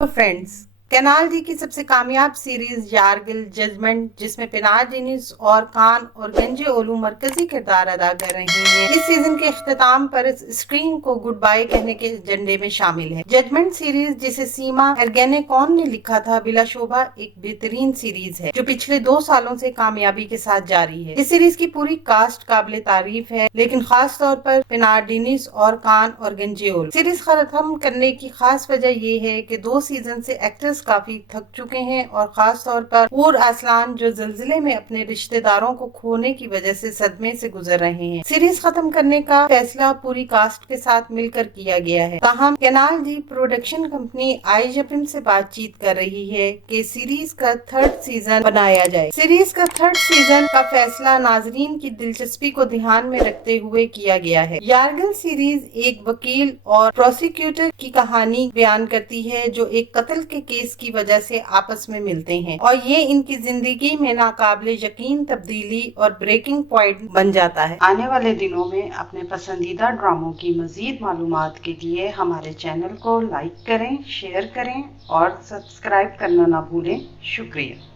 तो friends, canal D की सबसे कामयाब सीरीज यारगिल जजमेंट, जिसमें पिनार डेनिस और कान और गंजे ओलू मरकजी किरदार अदा कर रहे हैं, इस सीजन के इख्तिताम पर स्क्रीन को गुड बाय कहने के एजेंडे में शामिल है। जजमेंट सीरीज, जिसे सीमा एर्गेनेकॉन ने लिखा था, बिलाशुबा एक बेहतरीन सीरीज है जो पिछले 2 सालों से कामयाबी के साथ जारी है। इस सीरीज की पूरी कास्ट काबिल तारीफ है, लेकिन खास तौर पर पिनार डेनिस और कान और गंजे ओलू। सीरीज खत्म करने की खास वजह ये है कि 2 सीजन से एक्टर्स काफी थक चुके हैं, और खास तौर पर हूर असलान, जो ज़िलज़िले में अपने रिश्तेदारों को खोने की वजह से सदमे से गुजर रहे हैं। सीरीज खत्म करने का फैसला पूरी कास्ट के साथ मिलकर किया गया है। ताहम केनाल डी प्रोडक्शन कंपनी आईजपिम से बातचीत कर रही है कि सीरीज का 3rd सीजन बनाया जाए। सीरीज का 3rd सीजन का फैसला नाजरीन की दिलचस्पी को ध्यान में रखते हुए किया गया है। यारगिल सीरीज एक वकील और प्रोसिक्यूटर की कहानी बयान करती है जो एक कत्ल के केस की वजह से आपस में मिलते हैं, और ये इनकी जिंदगी में नाकाबिले यकीन तब्दीली और ब्रेकिंग पॉइंट बन जाता है। आने वाले दिनों में अपने पसंदीदा ड्रामों की मजीद मालूमात के लिए हमारे चैनल को लाइक करें, शेयर करें और सब्सक्राइब करना ना भूलें। शुक्रिया।